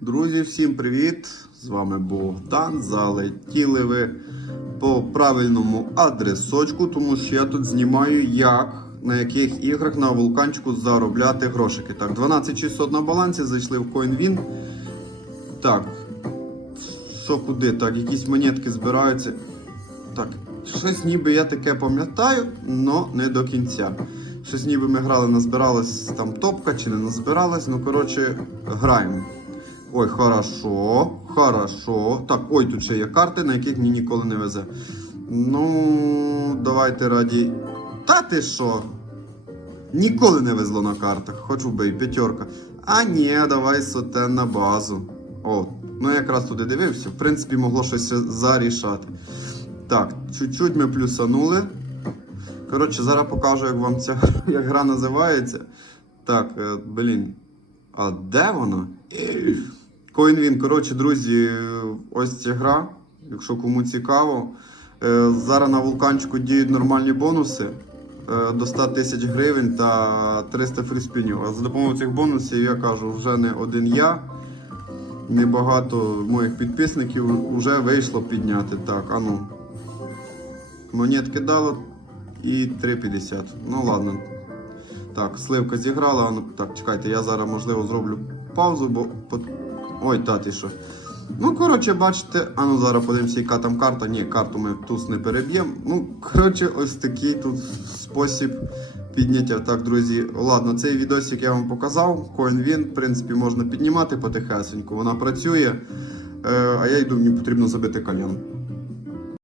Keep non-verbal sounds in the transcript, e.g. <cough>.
Друзі, всім привіт! З вами Богдан. Залетіли ви по правильному адресочку, тому що я тут знімаю, як на яких іграх на вулканчику заробляти грошики. Так, 12600 на балансі, зайшли в CoinWin. Так, що куди? Так, якісь монетки збираються. Так, щось ніби я таке пам'ятаю, але не до кінця. Щось ніби ми грали, назбиралась там топка чи не назбиралась. Ну, коротше, граємо. Ой, хорошо, хорошо. Так, ой, тут ще є карти, на яких мені ніколи не везе. Ну, давайте раді. Та ти що? Ніколи не везло на картах. Хочу бей, п'ятерка. А ні, давай сотен на базу. О, ну я якраз туди дивився. В принципі, могло щось зарішати. Так, чуть-чуть ми плюсанули. Коротше, зараз покажу, як вам ця <laughs> як гра називається. Так, е, блін. А де вона? CoinWin, коротше, друзі, ось ця гра. Якщо кому цікаво. Е, Зараз на вулканчику діють нормальні бонуси е, до 100 тисяч гривень та 300 фріспінів. А за допомогою цих бонусів я кажу, вже не один я. Небагато моїх підписників вже вийшло підняти. Так, а. Монетки дало і 3,50. Ну ладно. Так, сливка зіграла. а так, чекайте, я зараз можливо зроблю паузу, бо. Ой, та що. Ну, коротше, бачите, а ну зараз подивимося, яка там карта. Ні, карту ми туз не переб'ємо. Ну, коротше, ось такий тут спосіб підняття. Так, друзі, ладно, цей відосик я вам показав. CoinWin, в принципі, можна піднімати потихесеньку, вона працює. Е, а я йду, мені потрібно забити кальян.